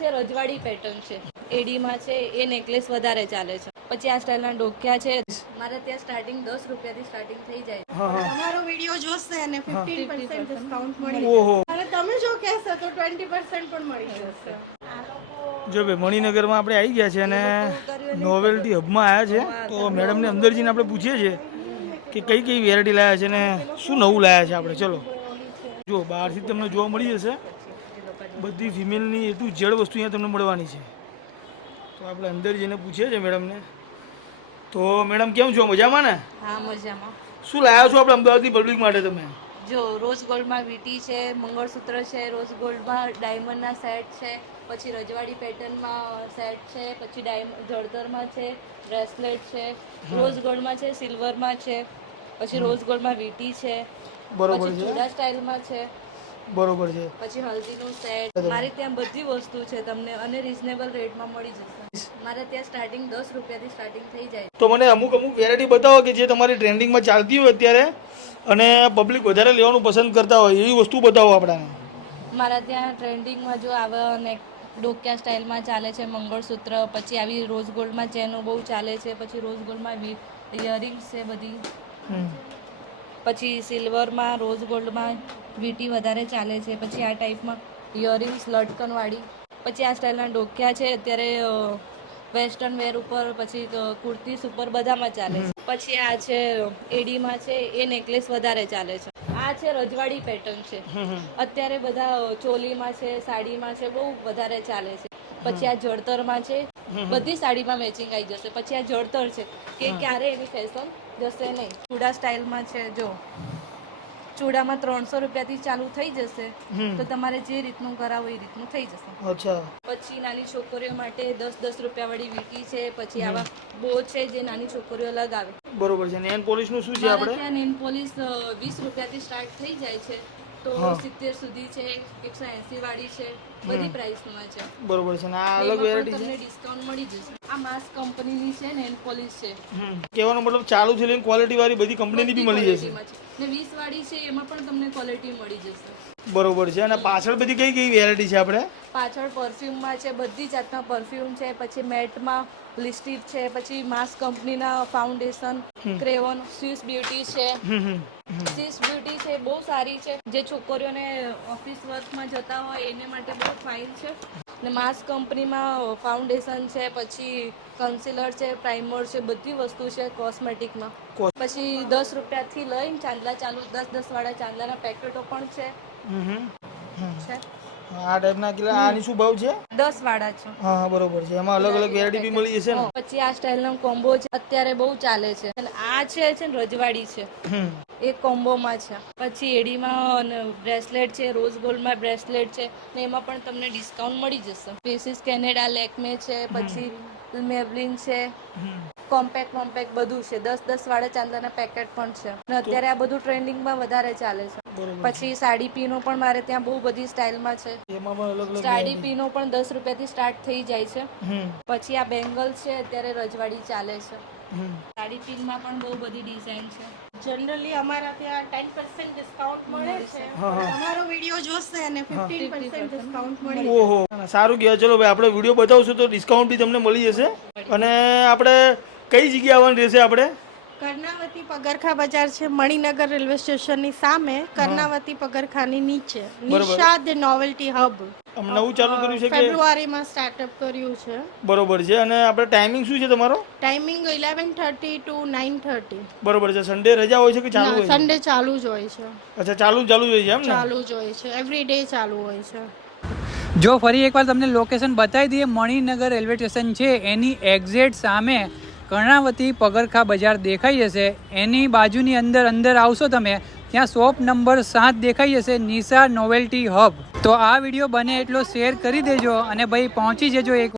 છે રજવાડી પેટર્ન છે. એડીમાં છે એ નેકલેસ વધારે ચાલે છે. પછી આ સ્ટાઇલના ડોક્યા છે. મારે ત્યાં સ્ટાર્ટિંગ દસ રૂપિયાથી સ્ટાર્ટિંગ થઈ જાય તમારો વીડિયો જોશે અને ફિફ્ટીન પર્સન્ટ ડિસ્કાઉન્ટ મળી અને તમે જો કહેશો તો ટ્વેન્ટી પર્સન્ટ પણ મળી જશે. જો ભાઈ મણિનગરમાં આપણે આવી ગયા છે અને નોવેલ્ટી હબમાં આવ્યા છે. તો મેડમને અંદર જઈને આપણે પૂછીએ છીએ કે કઈ કઈ વેરાયટી લાવ્યા છે ને શું નવું લાવ્યા છે આપણે? ચલો. જો બહારથી તમને જોવા મળી જશે. બધી ફિમેલની એટલું જળ વસ્તુ અહીંયા તમને મળવાની છે. તો આપણે અંદર જઈને પૂછીએ છીએ મેડમને. તો મેડમ કેમ છો? મજામાં ને? હા મજામાં. શું લાવ્યા છો આપણે અમદાવાદની પબ્લિક માટે તમે? જો રોઝ ગોલ્ડમાં વીટી છે મંગળસૂત્ર છે રોઝ ગોલ્ડમાં ડાયમંડના સેટ છે પછી રજવાડી પેટર્નમાં સેટ છે પછી ડાયમંડ જળતરમાં છે બ્રેસલેટ છે રોઝ ગોલ્ડમાં છે સિલ્વરમાં છે પછી રોઝ ગોલ્ડમાં વીટી છે બરોબર પછી છે. સ્ટાઇલમાં છે બરોબર છે. પછી હલ્દીનું સેટ. મારે ત્યાં બધી વસ્તુ છે તમને અને રિઝનેબલ રેટમાં મળી જશે. મારે ત્યાં સ્ટાર્ટિંગ દસ રૂપિયાથી સ્ટાર્ટિંગ થઈ જાય. તો મને અમુક અમુક વેરાયટી બતાવો કે જે તમારી ટ્રેન્ડિંગમાં ચાલતી હોય અત્યારે અને પબ્લિક વધારે લેવાનું પસંદ કરતા હોય એવી વસ્તુ બતાવો આપણાને. મારા ત્યાં ટ્રેન્ડિંગમાં જો આવે અને ડોક્યા સ્ટાઇલમાં ચાલે છે મંગળસૂત્ર પછી આવી રોઝ ગોલ્ડમાં ચેનો બહુ ચાલે છે પછી રોઝ ગોલ્ડમાં ઇયરિંગ્સ છે બધી. હમ. પછી સિલ્વરમાં રોઝ ગોલ્ડમાં વીટી વધારે ચાલે છે. પછી આ ટાઈપમાં ઇયરિંગ્સ લટકનવાળી. પછી આ સ્ટાઇલના ડોક્યા છે અત્યારે વેસ્ટર્ન વેર ઉપર પછી કુર્તીસ ઉપર બધામાં ચાલે છે. પછી આ છે એડીમાં છે એ નેકલેસ વધારે ચાલે છે. આ છે રજવાડી પેટર્ન છે. અત્યારે બધા ચોલીમાં છે સાડીમાં છે બહુ વધારે ચાલે છે. પછી આ જળતરમાં છે બધી સાડીમાં મેચિંગ આવી જશે. પછી આ જળતર છે કે ક્યારે એની ફેશન જશે નહીં. ચૂડા સ્ટાઇલમાં છે જો. ચૂડામાં ત્રણસો રૂપિયાથી ચાલુ થઈ જશે તો તમારે જે રીતનું કરાવો એ રીતનું થઈ જશે. અચ્છા. પછી નાની છોકરીઓ માટે દસ દસ રૂપિયા વાળી વીટી છે પછી આવા બો છે જે નાની છોકરીઓ લગાવે બરોબર છે. નેન પોલિશનું શું છે આપણે? ત્યાં નેલ પોલિશ વીસ રૂપિયાથી સ્ટાર્ટ થઈ જાય છે. તો સિત્તેર સુધી છે એકસો એંસી વાળી છે બધી પ્રાઇસમાં છે. બરોબર છે આ અલગ વેરાયટી છે? ડિસ્કાઉન્ટ મળી જશે. આ માસ કંપનીની છે નેલ પોલિશ છે. કહેવાનો મતલબ ચાલુ છે લઈને ક્વોલિટી વાળી બધી કંપનીની બી મળી જશે. ને વીસ વાળી છે એમાં પણ તમને ક્વોલિટી મળી જશે. બરોબર છે અને પાછળ બધી કઈ કઈ વેરાયટી છે આપણે? પાછળ પરફ્યુમમાં છે બધી જાતના પરફ્યુમ છે પછી મેટમાં લિપસ્ટિક છે પછી માસ કંપનીના ફાઉન્ડેશન ક્રેવન સ્વિસ બ્યુટી છે. સ્વિસ બ્યુટી છે બહુ સારી છે. જે છોકરીઓને ઓફિસ વર્કમાં જતા હોય એને માટે બહુ ફાઇન છે. ને માસ કંપનીમાં ફાઉન્ડેશન છે પછી કન્સીલર છે પ્રાઇમર છે બધી વસ્તુ છે કોસ્મેટિકમાં પછી દસ રૂપિયાથી લઈને ચાંદલા ચાલુ દસ દસ વાળા ચાંદલાના પેકેટો પણ છે. છે. આ ટાઈપના કિલા આની શું ભાવ છે? દસ વાળા છે. હા હા બરોબર છે. એમાં અલગ અલગ વેરાયટી બી મળી જશે ને? પછી આ સ્ટાઇલનો કોમ્બો છે. અત્યારે બહુ ચાલે છે. અને આ છે છે ને રજવાડી છે. એ કોમ્બોમાં છે. પછી એડીમાં બ્રેસલેટ છે રોઝ ગોલ્ડમાં બ્રેસલેટ છે. ને એમાં પણ તમને ડિસ્કાઉન્ટ મળી જશે. પેસીસ કેનેડા લેકમે છે પછી મેવલિન છે. હમ. કોમ્પેક્ટ કોમ્પેક્ટ બધું છે. દસ દસ વાળા ચાંદાના પેકેટ પણ છે. અને અત્યારે આ બધું ટ્રેન્ડિંગમાં વધારે ચાલે છે. પછી સાડી પીનો પણ મારે ત્યાં બહુ બધી સ્ટાઇલમાં છે. એમાં પણ અલગ અલગ સાડી પીનો પણ દસ રૂપિયાથી સ્ટાર્ટ થઈ જાય છે. હમ. પછી આ બેંગલ છે અત્યારે રજવાડી ચાલે છે. સાડી પીનમાં પણ બહુ બધી ડિઝાઇન છે. જનરલી અમારા ત્યાં ટેન પર્સન્ટ ડિસ્કાઉન્ટ મળે છે. અમારો. વીડિયો જોશે અને ફિફ્ટીન પર્સન્ટ ડિસ્કાઉન્ટ મળે ઓહો. સારું કહેવાય. ચલો ભાઈ આપણે વીડિયો બતાવશું તો ડિસ્કાઉન્ટ બી તમને મળી જશે. અને આપણે કઈ જગ્યાએ આવવાનું રહેશે આપણે? કર્ણાવતી પગરખા બજાર છે મણિનગર રેલવે સ્ટેશનની સામે કર્ણાવતી પગરખાની નીચે. Nishad novelty hub. નવું ચાલુ કર્યું છે ફેબ્રુઆરીમાં સ્ટાર્ટઅપ કર્યું છે. બરોબર છે અને આપણે ટાઈમિંગ શું છે તમારો? Timing eleven thirty to nine thirty બરોબર છે સન્ડે રજા હોય છે કે ચાલુ હોય છે? સન્ડે ચાલુ જ હોય છે. અચ્છા ચાલુ ચાલુ જ હોય છે એમ ને? ચાલુ જ હોય છે એવરી ડે ચાલુ હોય છે. જો ફરી એકવાર તમને લોકેશન બતાવી દઈએ મણિનગર રેલવે સ્ટેશન છે એની એક્ઝેક્ટ સામે કર્ણાવતી પગરખા બજાર દેખાઈ જશે. એની બાજુની અંદર અંદર આવશો તમે, ત્યાં શોપ નંબર સાત દેખાઈ જશે નિશા નોવેલ્ટી હબ. તો આ વીડિયો બને એટલો શેર કરી દેજો અને ભાઈ પહોંચી જજો એક